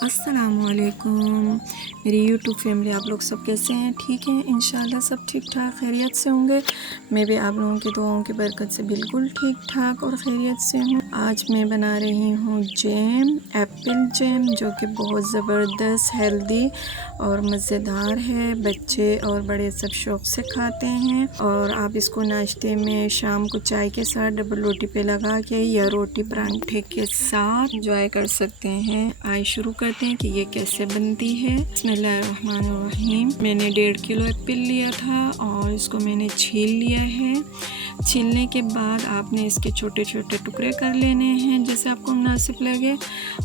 अस्सलामुअलैकुम मेरी YouTube family, आप लोग सब कैसे हैं? ठीक हैं इंशाल्लाह, सब ठीक ठाक खैरियत से होंगे। मैं भी आप लोगों की दुआओं की बरकत से बिल्कुल ठीक ठाक और खैरियत से हूँ। आज मैं बना रही हूँ जैम, एप्पल जैम, जो कि बहुत ज़बरदस्त, हेल्दी और मज़ेदार है। बच्चे और बड़े सब शौक़ से खाते हैं और आप इसको नाश्ते में शाम को चाय के साथ डबल रोटी पे लगा के या रोटी परांठे के साथ एंजॉय कर सकते हैं। आइए शुरू करते हैं कि ये कैसे बनती है। बिस्मिल्लाहिर्रहमानिर्रहीम। मैंने 1.5 किलो एप्पल लिया था और इसको मैंने छील लिया है। छीलने के बाद आपने इसके छोटे छोटे टुकड़े कर लेने हैं जैसे आपको मुनासिब लगे,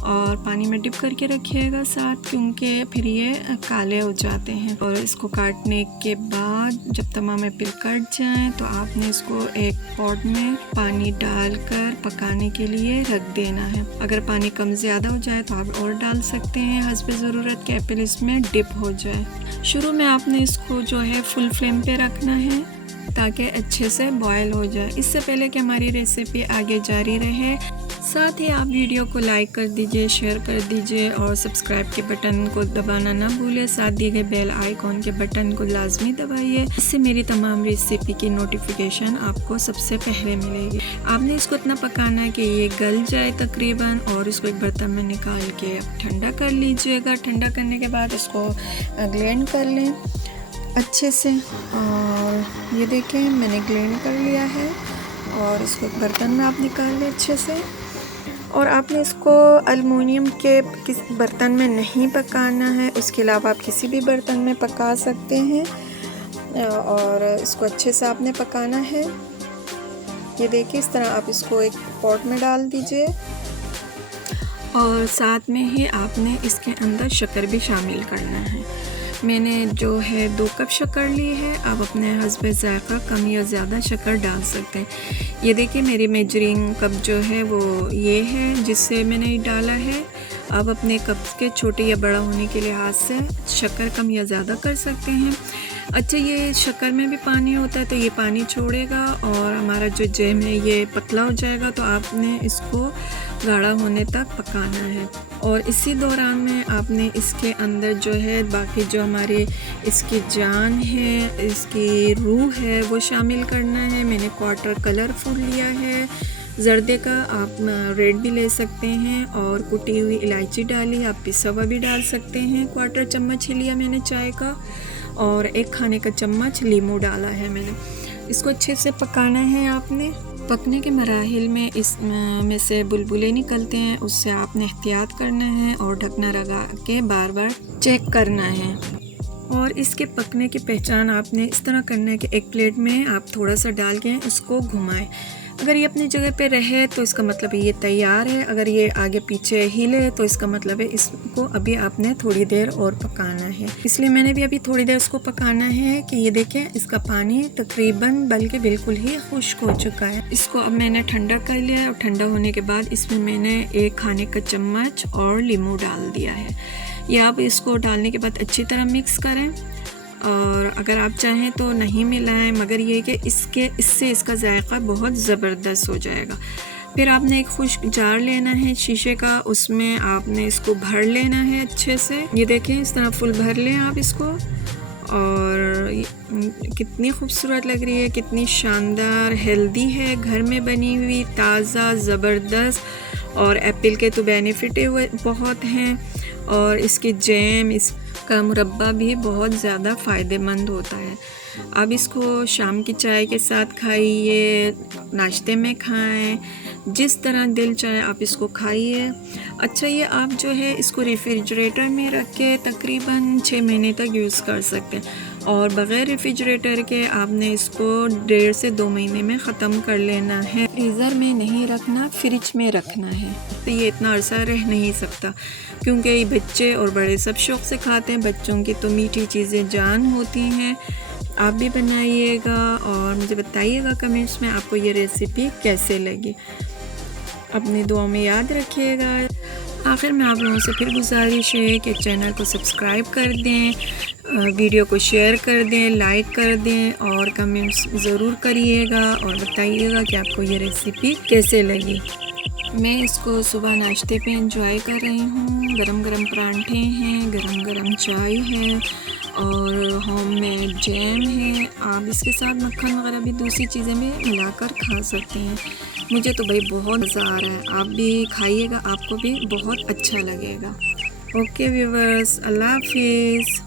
और पानी में डिप करके रखिएगा साथ, क्योंकि फिर ये काले हो जाते हैं। और इसको काटने के बाद जब तमाम एप्पल कट जाएं तो आपने इसको एक पॉट में पानी डालकर पकाने के लिए रख देना है। अगर पानी कम ज़्यादा हो जाए तो आप और डाल सकते हैं हस्ब ज़रूरत के एप्पल इसमें डिप हो जाए। शुरू में आपने इसको जो है फुल फ्लेम पे रखना है ताकि अच्छे से बॉयल हो जाए। इससे पहले कि हमारी रेसिपी आगे जारी रहे, साथ ही आप वीडियो को लाइक कर दीजिए, शेयर कर दीजिए और सब्सक्राइब के बटन को दबाना ना भूलें। साथ दिए गए बेल आइकॉन के बटन को लाजमी दबाइए, इससे मेरी तमाम रेसिपी की नोटिफिकेशन आपको सबसे पहले मिलेगी। आपने इसको इतना पकाना है कि ये गल जाए तकरीबन, और इसको एक बर्तन में निकाल के ठंडा कर लीजिएगा। ठंडा करने के बाद इसको ग्लेंड कर लें अच्छे से, और ये देखें मैंने ग्लेंड कर लिया है। और इसको एक बर्तन में आप निकाल लें अच्छे से। और आपने इसको एलुमिनियम के किस बर्तन में नहीं पकाना है, उसके अलावा आप किसी भी बर्तन में पका सकते हैं। और इसको अच्छे से आपने पकाना है। ये देखिए इस तरह आप इसको एक पॉट में डाल दीजिए, और साथ में ही आपने इसके अंदर शक्कर भी शामिल करना है। मैंने जो है 2 कप शक्कर ली है। आप अपने हस्ब ज़ायक़ा कम या ज़्यादा शक्कर डाल सकते हैं। ये देखिए मेरी मेजरिंग कप जो है वो ये है जिससे मैंने डाला है। आप अपने कप के छोटे या बड़ा होने के लिहाज से शक्कर कम या ज़्यादा कर सकते हैं। अच्छा, ये शक्कर में भी पानी होता है तो ये पानी छोड़ेगा और हमारा जो जैम है ये पतला हो जाएगा। तो आपने इसको गाढ़ा होने तक पकाना है, और इसी दौरान में आपने इसके अंदर जो है बाकी जो हमारे इसकी जान है, इसकी रूह है, वो शामिल करना है। मैंने क्वार्टर कलर फूड लिया है जर्दे का, आप रेड भी ले सकते हैं, और कुटी हुई इलायची डाली, आप पिसा हुआ भी डाल सकते हैं। क्वार्टर चम्मच ही लिया मैंने चाय का, और 1 खाने का चम्मच लीमू डाला है मैंने। इसको अच्छे से पकाना है आपने। पकने के मराहिल में इस में से बुलबुले निकलते हैं, उससे आपने एहतियात करना है और ढकना लगा के बार बार चेक करना है। और इसके पकने की पहचान आपने इस तरह करना है कि एक प्लेट में आप थोड़ा सा डाल के इसको घुमाएं। अगर ये अपनी जगह पे रहे तो इसका मतलब है ये तैयार है। अगर ये आगे पीछे हिले तो इसका मतलब है इसको अभी आपने थोड़ी देर और पकाना है। इसलिए मैंने भी अभी थोड़ी देर इसको पकाना है कि ये देखें इसका पानी तकरीबन बल्कि बिल्कुल ही खुश्क हो चुका है। इसको अब मैंने ठंडा कर लिया है, और ठंडा होने के बाद इसमें मैंने 1 खाने का चम्मच और लीमू डाल दिया है। ये आप इसको डालने के बाद अच्छी तरह मिक्स करें, और अगर आप चाहें तो नहीं मिलाएं, मगर ये कि इससे इसका जायका बहुत ज़बरदस्त हो जाएगा। फिर आपने एक खुश्क जार लेना है शीशे का, उसमें आपने इसको भर लेना है अच्छे से। ये देखें इस तरह फुल भर लें आप इसको, और कितनी खूबसूरत लग रही है, कितनी शानदार, हेल्दी है, घर में बनी हुई, ताज़ा, ज़बरदस्त। और एप्पल के तो बेनिफिट हुए बहुत हैं, और इसके जैम, इसका मुरब्बा भी बहुत ज़्यादा फ़ायदेमंद होता है। अब इसको शाम की चाय के साथ खाइए, नाश्ते में खाएं, जिस तरह दिल चाहे आप इसको खाइए। अच्छा, ये आप जो है इसको रेफ्रिजरेटर में रख के तकरीबन 6 महीने तक यूज़ कर सकते हैं, और बग़ैर रेफ्रिजरेटर के आपने इसको 1.5 से 2 महीने में ख़त्म कर लेना है। फ्रीज़र में नहीं रखना, फ्रिज में रखना है। तो ये इतना अरसा रह नहीं सकता, क्योंकि ये बच्चे और बड़े सब शौक़ से खाते हैं। बच्चों की तो मीठी चीज़ें जान होती हैं। आप भी बनाइएगा और मुझे बताइएगा कमेंट्स में आपको ये रेसिपी कैसे लगी। अपनी दुआ में याद रखिएगा। आखिर में आप लोगों से फिर गुजारिश है कि चैनल को सब्सक्राइब कर दें, वीडियो को शेयर कर दें, लाइक कर दें, और कमेंट्स ज़रूर करिएगा और बताइएगा कि आपको ये रेसिपी कैसे लगी। मैं इसको सुबह नाश्ते पे एंजॉय कर रही हूँ। गरम गरम परांठे हैं, गरम गरम चाय है और होममेड जैम है। आप इसके साथ मक्खन वगैरह भी दूसरी चीज़ें भी मिलाकर खा सकते हैं। मुझे तो भाई बहुत मज़ा आ रहा है, आप भी खाइएगा, आपको भी बहुत अच्छा लगेगा। ओके व्यूवर्स, अल्लाह हाफिज़।